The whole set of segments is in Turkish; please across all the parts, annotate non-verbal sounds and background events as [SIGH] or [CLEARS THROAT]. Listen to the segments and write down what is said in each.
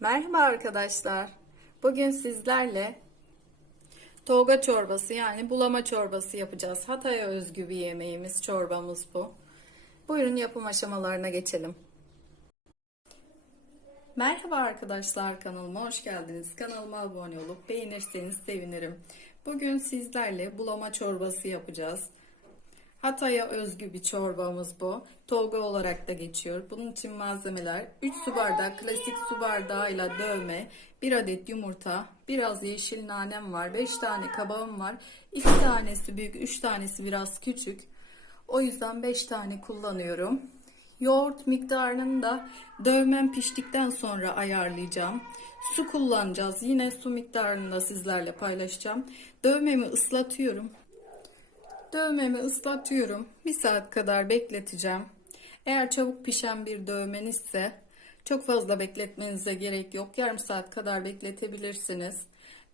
Merhaba arkadaşlar. Bugün sizlerle toga çorbası yani bulama çorbası yapacağız. Hatay'a özgü bir yemeğimiz, çorbamız bu. Buyurun yapım aşamalarına geçelim. Merhaba arkadaşlar kanalıma hoş geldiniz. Kanalıma abone olup beğenirseniz sevinirim. Bugün sizlerle bulama çorbası yapacağız. Hatay'a özgü bir çorbamız bu. Tolga olarak da geçiyor. Bunun için malzemeler 3 su bardağı klasik su bardağıyla dövme, 1 adet yumurta, biraz yeşil nanem var, 5 tane kabağım var. 2 tanesi büyük, 3 tanesi biraz küçük. O yüzden 5 tane kullanıyorum. Yoğurt miktarını da dövmem piştikten sonra ayarlayacağım. Su kullanacağız. Yine su miktarını da sizlerle paylaşacağım. Dövmemi ıslatıyorum. Dövmemi ıslatıyorum. Bir saat kadar bekleteceğim. Eğer çabuk pişen bir dövmenizse çok fazla bekletmenize gerek yok. Yarım saat kadar bekletebilirsiniz.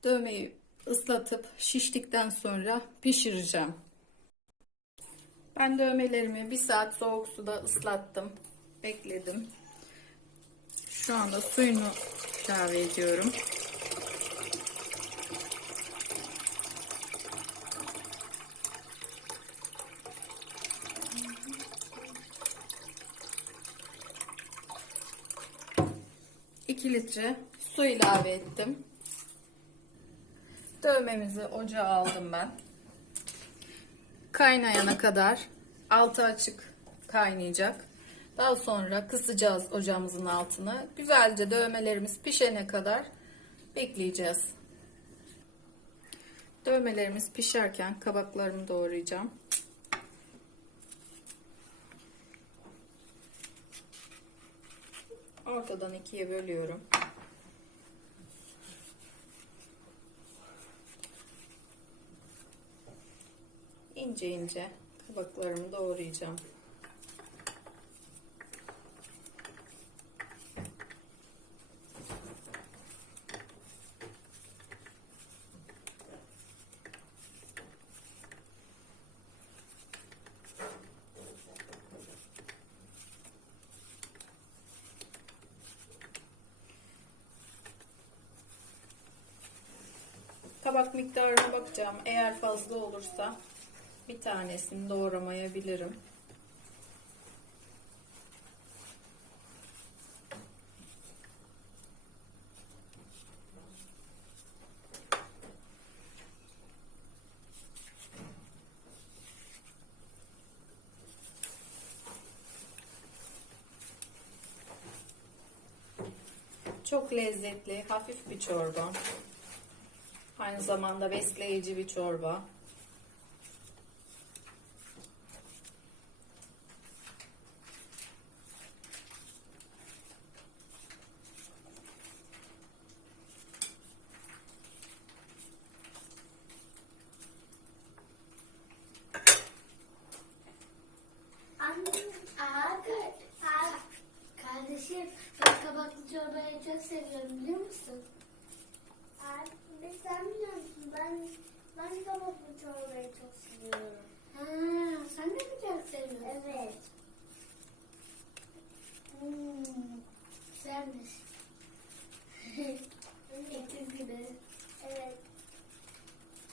Dövmeyi ıslatıp şiştikten sonra pişireceğim. Ben dövmelerimi bir saat soğuk suda ıslattım. Bekledim. Şu anda suyunu ilave ediyorum. İki litre su ilave ettim. Dövmemizi ocağa aldım ben. Kaynayana kadar altı açık kaynayacak. Daha sonra kısacağız ocağımızın altını. Güzelce dövmelerimiz pişene kadar bekleyeceğiz. Dövmelerimiz pişerken kabaklarımı doğrayacağım. Ortadan ikiye bölüyorum. İnce ince kabaklarımı doğrayacağım. Tabak miktarına bakacağım. Eğer fazla olursa bir tanesini doğramayabilirim. Çok lezzetli, hafif bir çorba. Aynı zamanda besleyici bir çorba. Kardeşim ben kabaklı çorbayı çok seviyorum biliyor musun? Abi sen biliyor musun? Ben, çok seviyorum. Ha, sen de? Evet. Hmm, güzelmiş. İkiz gibi. Evet.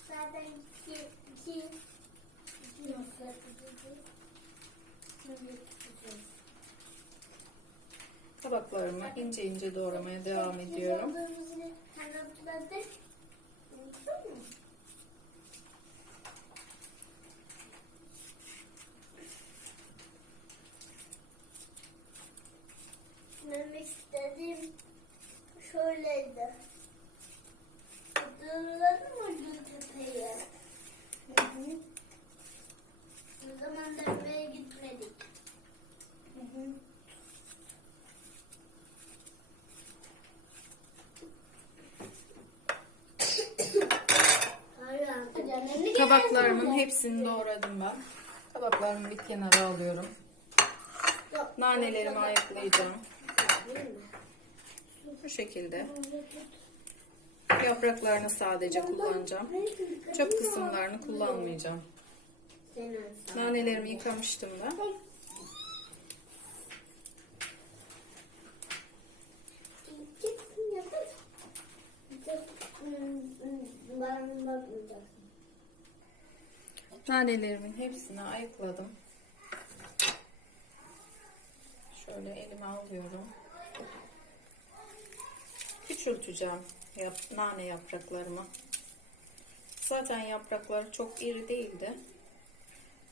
Zaten iki, iki, iki yapacağız? Tabaklarımı ince ince doğramaya devam ediyorum. hepsini doğradım ben. Tabaklarımı bir kenara alıyorum. Nanelerimi ayıklayacağım. Bu şekilde. Yapraklarını sadece kullanacağım. Çöp kısımlarını kullanmayacağım. Nanelerimi yıkamıştım da. Bana bakmayacaksın. Nanelerimin hepsini ayıkladım. Şöyle elime alıyorum. Küçülteceğim yap, nane yapraklarımı. Zaten yaprakları çok iri değildi.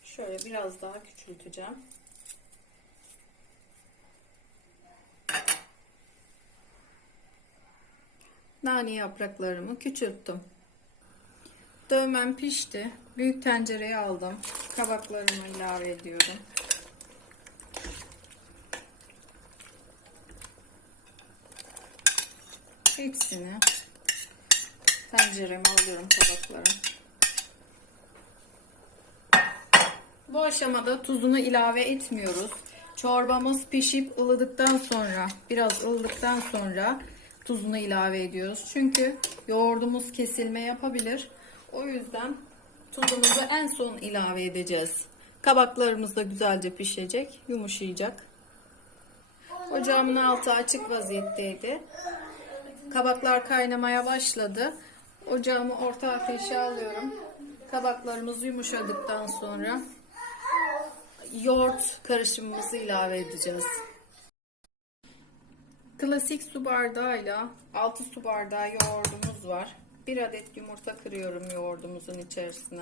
Şöyle biraz daha küçülteceğim. Nane yapraklarımı küçülttüm. Dövmem pişti. Büyük tencereye aldım. Kabaklarımı ilave ediyorum. Hepsini tencereme alıyorum kabakları. Bu aşamada tuzunu ilave etmiyoruz. Çorbamız pişip ılıdıktan sonra, biraz ılıdıktan sonra tuzunu ilave ediyoruz. Çünkü yoğurdumuz kesilme yapabilir. O yüzden tuzumuzu en son ilave edeceğiz. Kabaklarımız da güzelce pişecek, yumuşayacak. Ocağımın altı açık vaziyetteydi. Kabaklar kaynamaya başladı. Ocağımı orta ateşe alıyorum. Kabaklarımız yumuşadıktan sonra yoğurt karışımımızı ilave edeceğiz. Klasik su bardağıyla 6 su bardağı yoğurdumuz var. Bir adet yumurta kırıyorum yoğurdumuzun içerisine.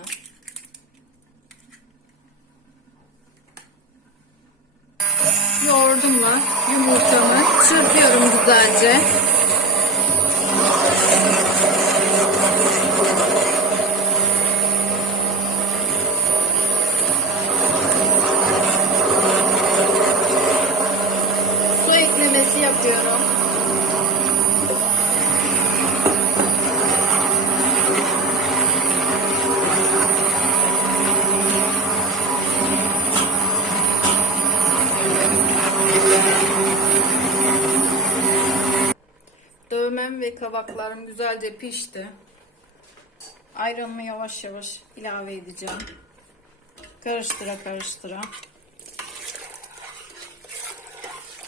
Yoğurdumla yumurtamı çırpıyorum güzelce. Su eklemesi yapıyorum. Dövmem ve kabaklarım güzelce pişti. Ayranımı yavaş yavaş ilave edeceğim. Karıştıra karıştıra.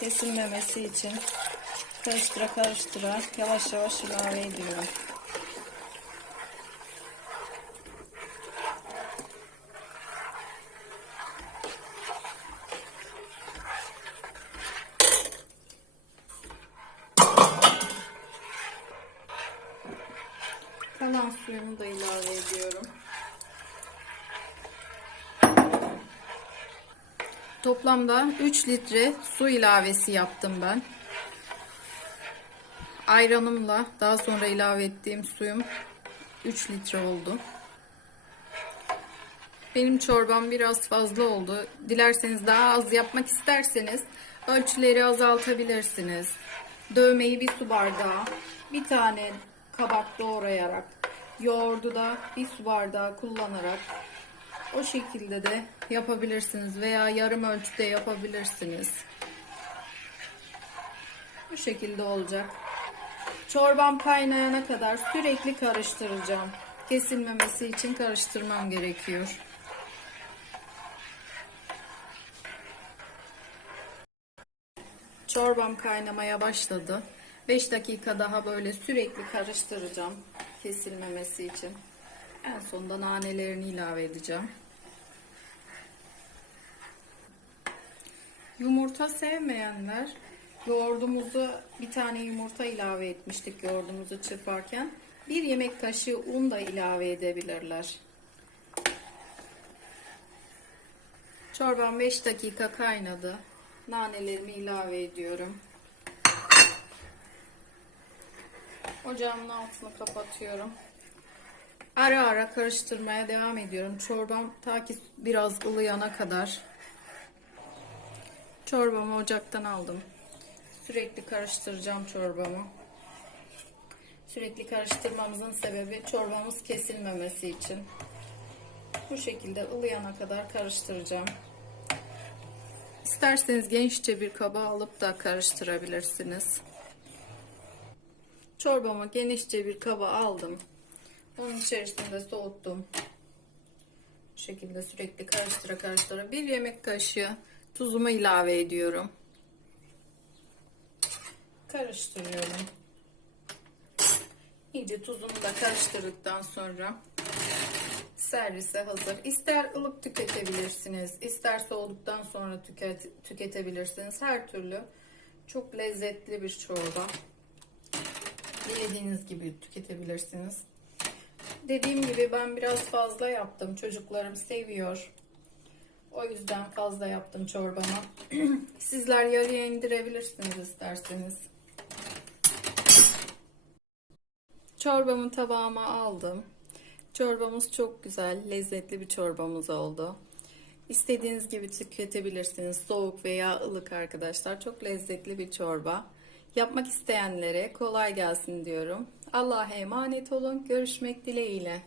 Kesilmemesi için karıştıra karıştıra yavaş yavaş ilave ediyorum. Kalan suyumu da ilave ediyorum. Toplamda 3 litre su ilavesi yaptım ben. Ayranımla daha sonra ilave ettiğim suyum 3 litre oldu. Benim çorbam biraz fazla oldu. Dilerseniz daha az yapmak isterseniz ölçüleri azaltabilirsiniz. Dövmeyi bir su bardağı, bir tane kabak doğrayarak, yoğurdu da bir su bardağı kullanarak o şekilde de yapabilirsiniz veya yarım ölçüde yapabilirsiniz. Bu şekilde olacak. Çorbam kaynayana kadar sürekli karıştıracağım. Kesilmemesi için karıştırmam gerekiyor. Çorbam kaynamaya başladı. 5 dakika daha böyle sürekli karıştıracağım kesilmemesi için. En sonunda nanelerini ilave edeceğim. Yumurta sevmeyenler yoğurdumuzu bir tane yumurta ilave etmiştik yoğurdumuzu çırparken. Bir yemek kaşığı un da ilave edebilirler. Çorbam 5 dakika kaynadı. Nanelerimi ilave ediyorum. Ocağımın altını kapatıyorum. Ara ara karıştırmaya devam ediyorum. Çorbam ta ki biraz ılıyana kadar. Çorbamı ocaktan aldım. Sürekli karıştıracağım çorbamı. Sürekli karıştırmamızın sebebi çorbamız kesilmemesi için. Bu şekilde ılıyana kadar karıştıracağım. İsterseniz genişçe bir kaba alıp da karıştırabilirsiniz. Çorbamı genişçe bir kaba aldım. Onun içerisinde soğuttum. Bu şekilde sürekli karıştıra karıştıra bir yemek kaşığı tuzumu ilave ediyorum. Karıştırıyorum. İyice tuzunu da karıştırdıktan sonra servise hazır. İster ılık tüketebilirsiniz, ister soğuduktan sonra tüket, tüketebilirsiniz. Her türlü çok lezzetli bir çorba. Dilediğiniz gibi tüketebilirsiniz. Dediğim gibi ben biraz fazla yaptım. Çocuklarım seviyor. O yüzden fazla yaptım çorbamı. [CLEARS THROAT] Sizler yarıya indirebilirsiniz isterseniz. Çorbamı tabağıma aldım. Çorbamız çok güzel, lezzetli bir çorbamız oldu. İstediğiniz gibi tüketebilirsiniz. Soğuk veya ılık arkadaşlar. Çok lezzetli bir çorba. Yapmak isteyenlere kolay gelsin diyorum. Allah'a emanet olun. Görüşmek dileğiyle.